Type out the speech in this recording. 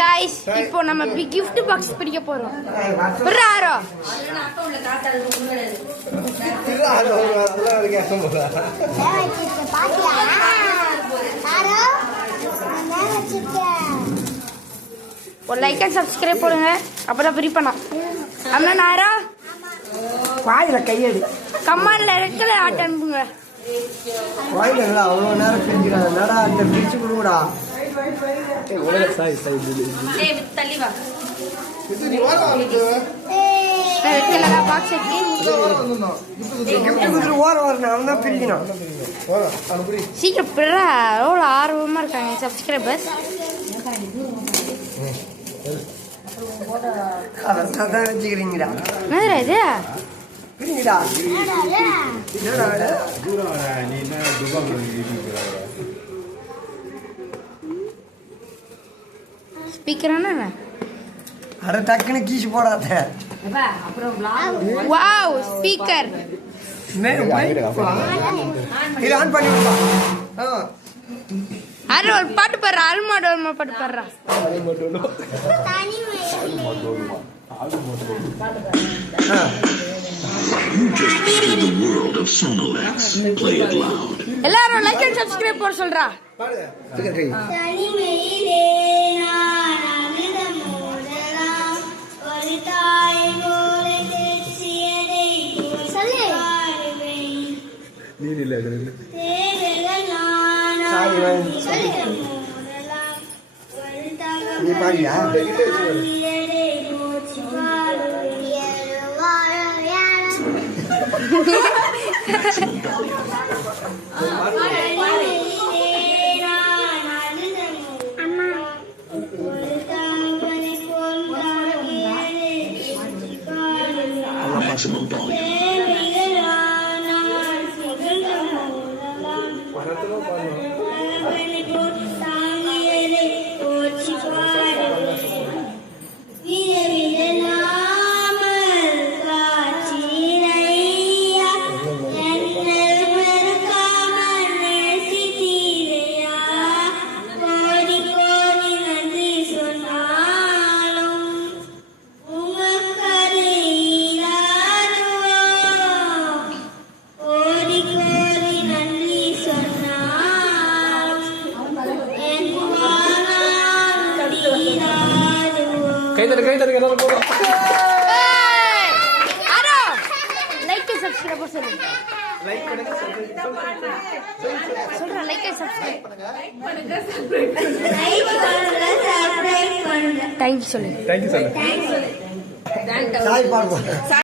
Guys இப்போ நம்ம big gift box பிரிக்க போறோம். பிராரோ ஒரு லைக் அண்ட் சப்ஸ்கிரைப் பண்ணுங்க அப்பதான் பிரி பண்ணலாம். அம்மா நாரா வாயில கையடி கமாண்ட்ல ரெட்ல ஆட் அனுப்புங்க. வாயில இல்ல அவ்வளவு நேரம் பிரிக்கிறாங்க. என்னடா அந்த பிரிச்சு கொடுங்கடா. ஏய் ஒரே சாய் டேய் தள்ளி வா. இது நீ வர வந்து ரெட்ல பாக்ஸ் எக்கி கிஃப்ட் குடுத்து வரணும். அவன் தான் பிரிக்கணும். வர அனுப்புறி சீக்கிரம் பிறா எவ்வளோ ஆர்வமா இருக்காங்க சப்ஸ்கிரைபர்ஸ். அதான் வச்சுக்கிறீங்கடா. என்னடா இது பிரிங்கடா. ஸ்பீக்கர் என்ன அட டக்குன்னு கீச்சு போடாத. வாவ் ஸ்பீக்கர் இது ஆன் பண்ணி விடுப்பா. அரு ஒரு பாட்டு பாடுறா. அல்மாடோல்மா பாட்டு பாடுறா. எல்லாரும் லைக் அண்ட் சப்ஸ்கிரைப் போட சொல்றா. நீ பாடியா maximum volume. கை தட்டு எல்லாரும் போறோம். அரோ லைக் சப்ஸ்கிரைப் சொல்லுங்க. லைக் பண்ணுங்க சொல்றா லைக் சப்ஸ்கிரைப் பண்ணுங்க. தேங்க் யூ சொல்லுங்க. Thank you sir. சாய் பாடுவோம்.